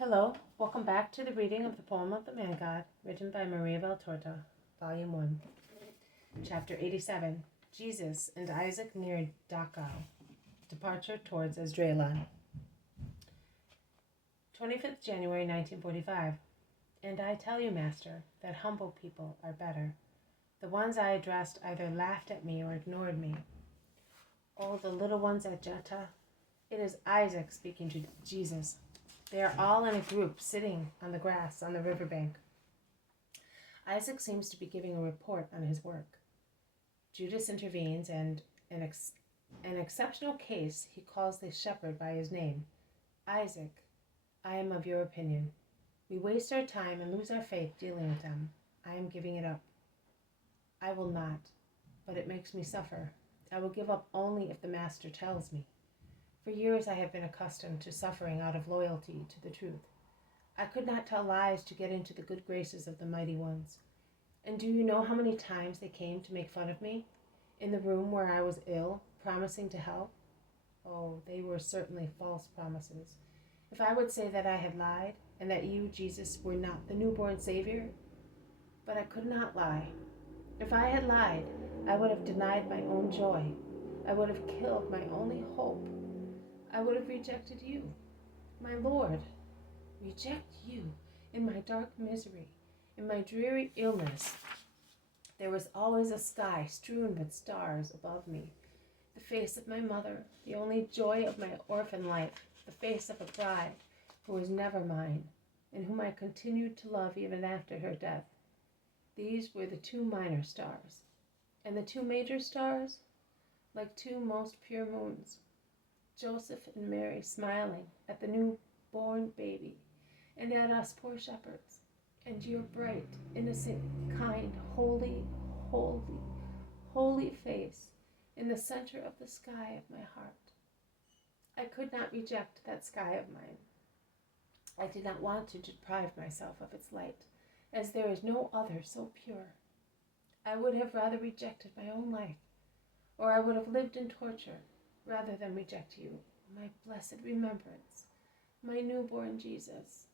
Hello, welcome back to the reading of the poem of the Man God, written by Maria Valtorta, Volume 1, Chapter 87, Jesus and Isaac near Doco, Departure towards Esdraelon. 25th January 1945. And I tell you, Master, that humble people are better. The ones I addressed either laughed at me or ignored me. Oh, the little ones at Jetta. It is Isaac speaking to Jesus. They are all in a group sitting on the grass on the riverbank. Isaac seems to be giving a report on his work. Judas intervenes, and in an exceptional case, he calls the shepherd by his name. Isaac, I am of your opinion. We waste our time and lose our faith dealing with them. I am giving it up. I will not, but it makes me suffer. I will give up only if the Master tells me. For years I have been accustomed to suffering out of loyalty to the truth. I could not tell lies to get into the good graces of the mighty ones. And do you know how many times they came to make fun of me? In the room where I was ill, promising to help? Oh, they were certainly false promises. If I would say that I had lied, and that you, Jesus, were not the newborn Savior, but I could not lie. If I had lied, I would have denied my own joy. I would have killed my only hope. I would have rejected you, my Lord. Reject you in my dark misery, in my dreary illness. There was always a sky strewn with stars above me, the face of my mother, the only joy of my orphan life, the face of a bride who was never mine, and whom I continued to love even after her death. These were the two minor stars, and the two major stars, like two most pure moons, Joseph and Mary smiling at the newborn baby, and at us poor shepherds, and your bright, innocent, kind, holy, holy, holy face in the center of the sky of my heart. I could not reject that sky of mine. I did not want to deprive myself of its light, as there is no other so pure. I would have rather rejected my own life, or I would have lived in torture, rather than reject you, my blessed remembrance, my newborn Jesus.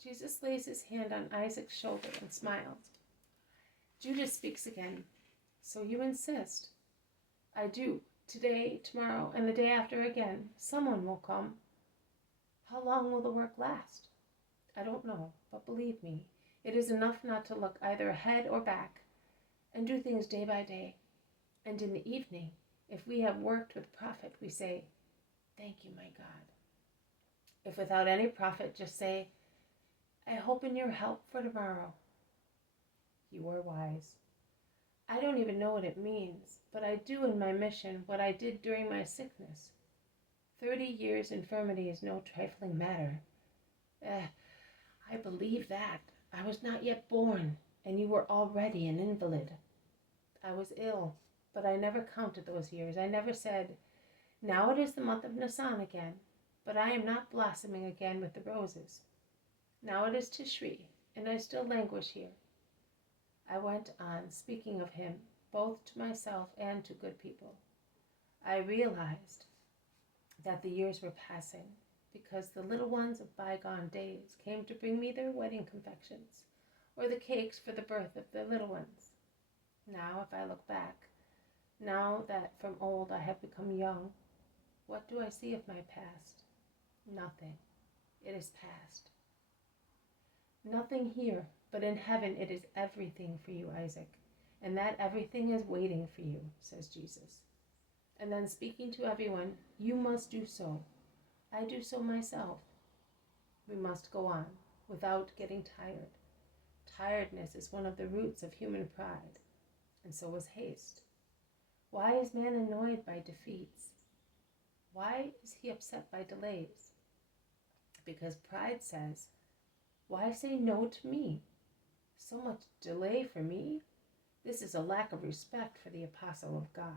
Jesus lays his hand on Isaac's shoulder and smiles. Judas speaks again. So you insist? I do. Today, tomorrow, and the day after again. Someone will come. How long will the work last? I don't know, but believe me, it is enough not to look either ahead or back, and do things day by day. And in the evening, if we have worked with profit, we say, thank you, my God. If without any profit, just say, I hope in your help for tomorrow. You are wise. I don't even know what it means, but I do in my mission what I did during my sickness. 30 years' infirmity is no trifling matter. I believe that. I was not yet born, and you were already an invalid. I was ill, but I never counted those years. I never said, now it is the month of Nisan again, but I am not blossoming again with the roses. Now it is Tishri, and I still languish here. I went on speaking of him, both to myself and to good people. I realized that the years were passing, because the little ones of bygone days came to bring me their wedding confections, or the cakes for the birth of their little ones. Now, if I look back, now that from old I have become young, what do I see of my past? Nothing. It is past. Nothing here, but in heaven it is everything for you, Isaac, and that everything is waiting for you, says Jesus. And then speaking to everyone, you must do so. I do so myself. We must go on, without getting tired. Tiredness is one of the roots of human pride, and so is haste. Why is man annoyed by defeats? Why is he upset by delays? Because pride says, why say no to me? So much delay for me? This is a lack of respect for the apostle of God.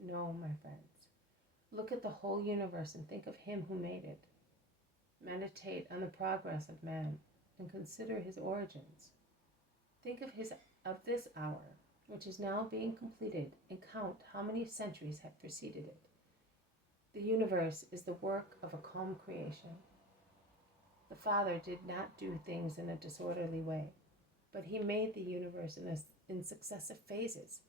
No, my friends. Look at the whole universe and think of him who made it. Meditate on the progress of man and consider his origins. Think of this hour, which is now being completed, and count how many centuries have preceded it. The universe is the work of a calm creation. The Father did not do things in a disorderly way, but he made the universe in successive phases.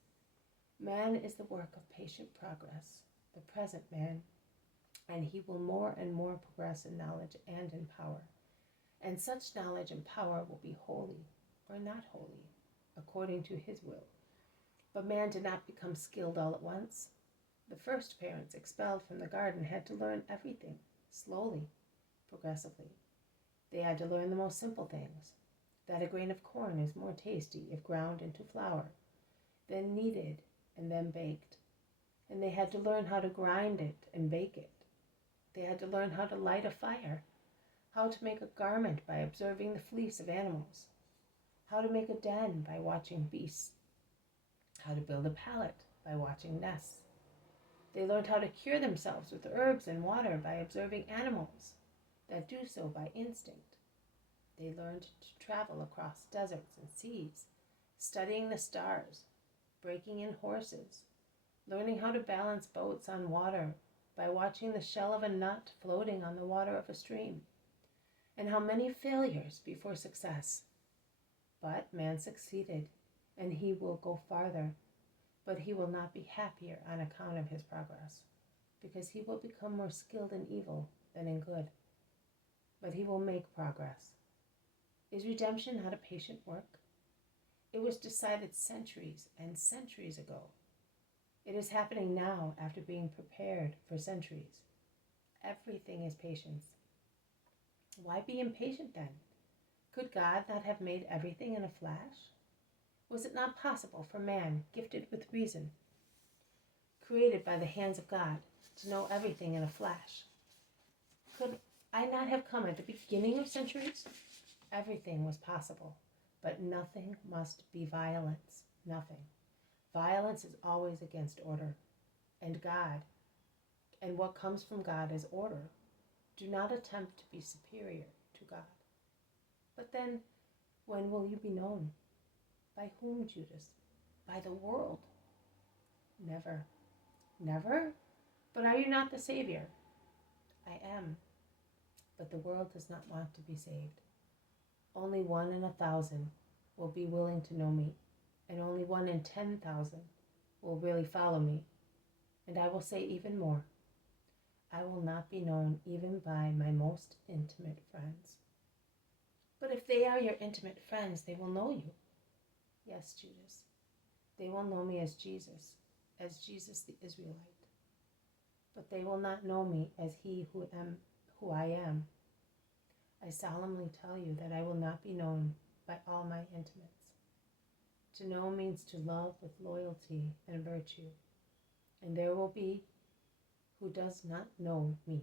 Man is the work of patient progress, the present man, and he will more and more progress in knowledge and in power. And such knowledge and power will be holy or not holy, according to his will. But man did not become skilled all at once. The first parents expelled from the garden had to learn everything, slowly, progressively. They had to learn the most simple things, that a grain of corn is more tasty if ground into flour, then kneaded and then baked. And they had to learn how to grind it and bake it. They had to learn how to light a fire, how to make a garment by observing the fleece of animals, how to make a den by watching beasts, how to build a pallet by watching nests. They learned how to cure themselves with herbs and water by observing animals that do so by instinct. They learned to travel across deserts and seas, studying the stars, breaking in horses, learning how to balance boats on water by watching the shell of a nut floating on the water of a stream, and how many failures before success. But man succeeded, and he will go farther, but he will not be happier on account of his progress, because he will become more skilled in evil than in good. But he will make progress. Is redemption not a patient work? It was decided centuries and centuries ago. It is happening now after being prepared for centuries. Everything is patience. Why be impatient then? Could God not have made everything in a flash? Was it not possible for man, gifted with reason, created by the hands of God, to know everything in a flash? Could I not have come at the beginning of centuries? Everything was possible, but nothing must be violence. Nothing. Violence is always against order, and God, and what comes from God is order. Do not attempt to be superior to God. But then, when will you be known? By whom, Judas? By the world? Never. Never? But are you not the Savior? I am. But the world does not want to be saved. Only 1 in 1,000 will be willing to know me, and only 1 in 10,000 will really follow me. And I will say even more. I will not be known even by my most intimate friends. But if they are your intimate friends, they will know you. Yes, Judas. They will know me as Jesus the Israelite. But they will not know me as he who I am. I solemnly tell you that I will not be known by all my intimates. To know means to love with loyalty and virtue, and there will be who does not know me.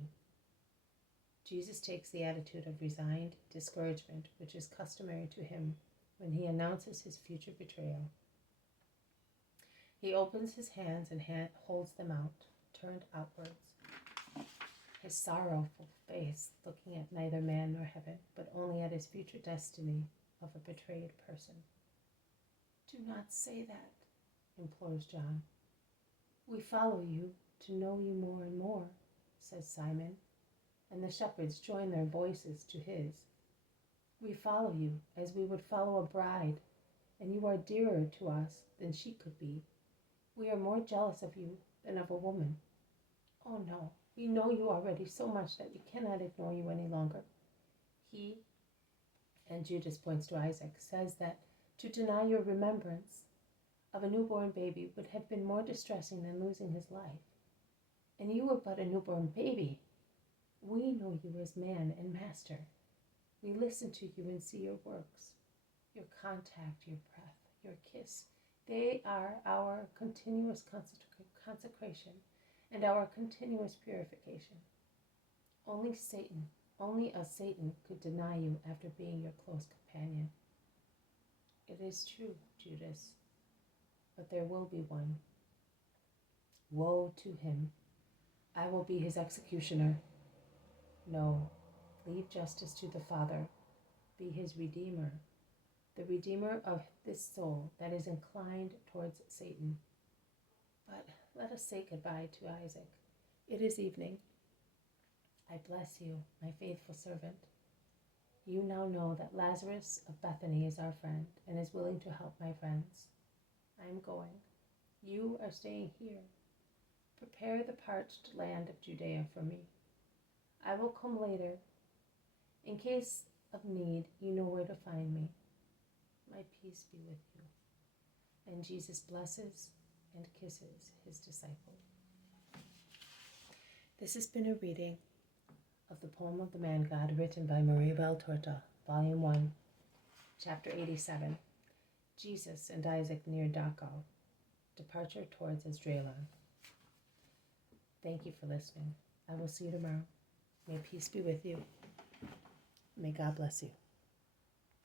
Jesus takes the attitude of resigned discouragement, which is customary to him when he announces his future betrayal. He opens his hands and holds them out, turned outwards, his sorrowful face looking at neither man nor heaven, but only at his future destiny of a betrayed person. Do not say that, implores John. We follow you to know you more and more, says Simon, and the shepherds join their voices to his. We follow you as we would follow a bride, and you are dearer to us than she could be. We are more jealous of you than of a woman. Oh no, we know you already so much that we cannot ignore you any longer. He, and Judas points to Isaac, says that to deny your remembrance of a newborn baby would have been more distressing than losing his life. And you were but a newborn baby. We know you as man and master. We listen to you and see your works, your contact, your breath, your kiss. They are our continuous consecration and our continuous purification. Only a Satan could deny you after being your close companion. It is true, Judas, but there will be one. Woe to him. I will be his executioner. No, leave justice to the Father. Be his redeemer, the redeemer of this soul that is inclined towards Satan. But let us say goodbye to Isaac. It is evening. I bless you, my faithful servant. You now know that Lazarus of Bethany is our friend and is willing to help my friends. I am going. You are staying here. Prepare the parched land of Judea for me. I will come later. In case of need, you know where to find me. My peace be with you. And Jesus blesses and kisses his disciple. This has been a reading of the poem of the Man God written by Maria Valtorta, Volume 1, Chapter 87, Jesus and Isaac near Doco, Departure towards Esdraelon. Thank you for listening. I will see you tomorrow. May peace be with you. May God bless you.